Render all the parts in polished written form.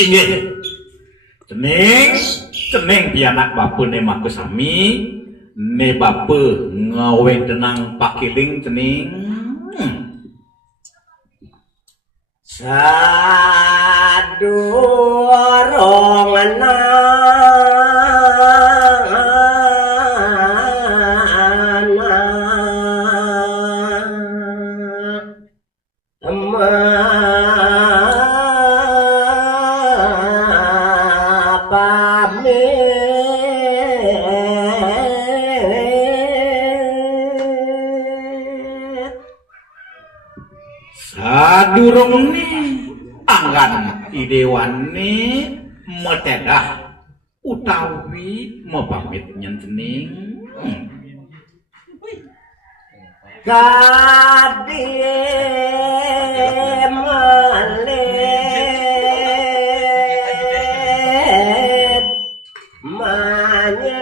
Inggih. Cening, cening pianak bape ne maku sami, ne bape ngawe tenang pakiling cening. Sadurongna Sadurung ni anggan idewane metedah utawi mepamit nyen cening. Kadi malet manyakana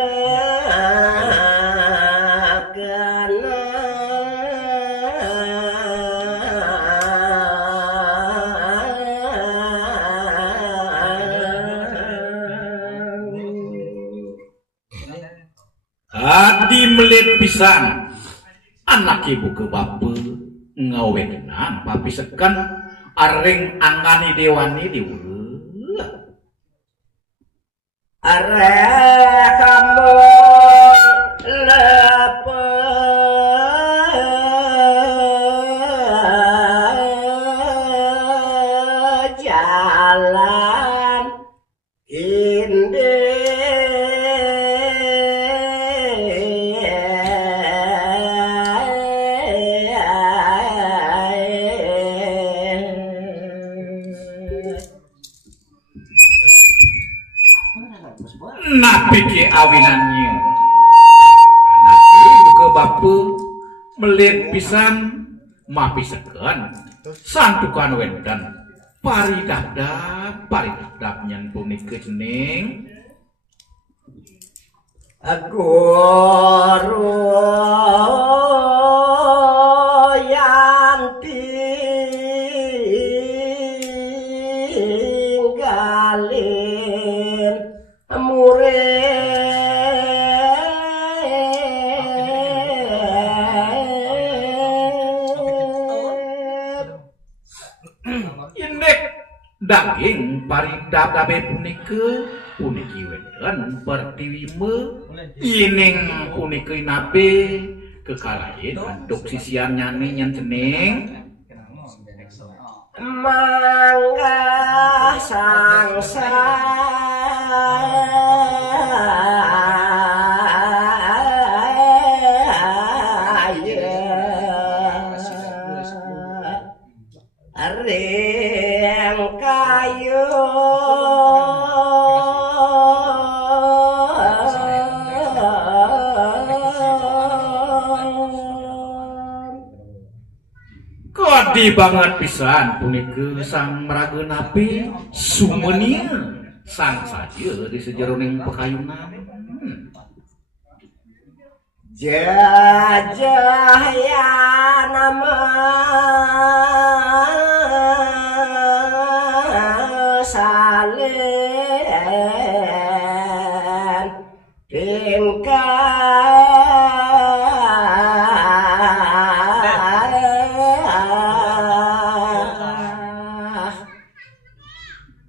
Adi melit pisan anak ibu ke bapa ngawe tenang papisekan aring angani dewani diulah arek kamu lepe jalan indah napi ke awinannya anak ibu ke bapa melit pisan mapisekan santukan wendan paridadap nyen punika cening guru yang tinggalin indek daging paridadabe punika puniki wenten pertiwime ining puniki nabe kekalahin untuk sisian nyani nyen cening mangga sangsaya ring kayu kodi banget pisan punika sang meraga nabi sumenia sang saja di sejeroning pekayunan jajah ya nama salen tingkah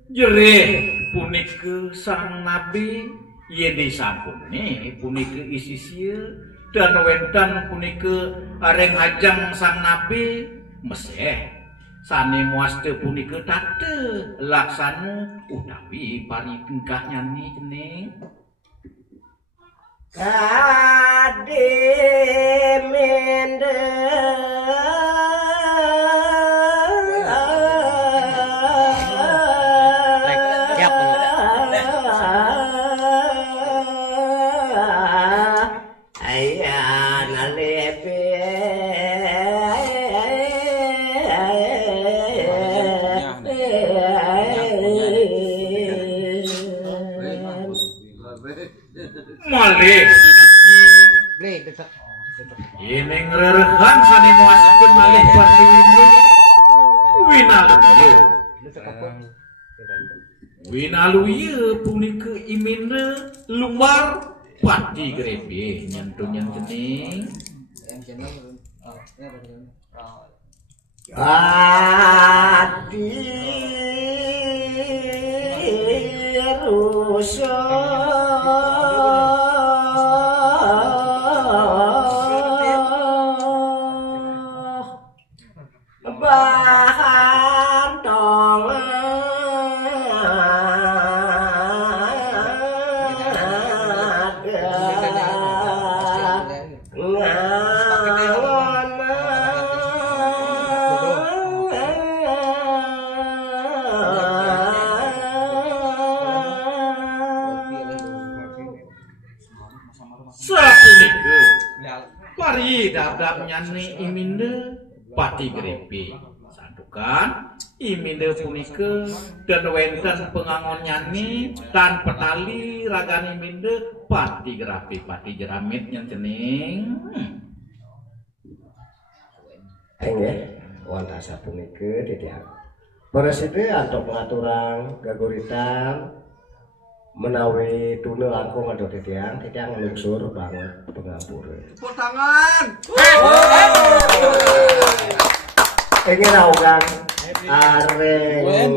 jerih punika sang nabi yen disampune punika isi sia dan wentan punika areng ajang sang nabi meseh sane muaste punika tate laksana utawi pari tingkah nyani cening kademende malih ini ngererehan sani muasikeun malih pati winaluye punika imina lumar pati grebe nyentuh nyentening Ati rusuh bahan sapunika pari dadap nyane iminde pati grepe sandukan iminde punika dan wenten pengangon nyane tan petali ragan iminde pati grape pati jeramit nyentening Enge, wonten sapunika titiang. Preside antuk pengaturan gaguritan menawi tune langkung ada titiang luksur banget pengapura. Tepuk tangan. Enge raugang areng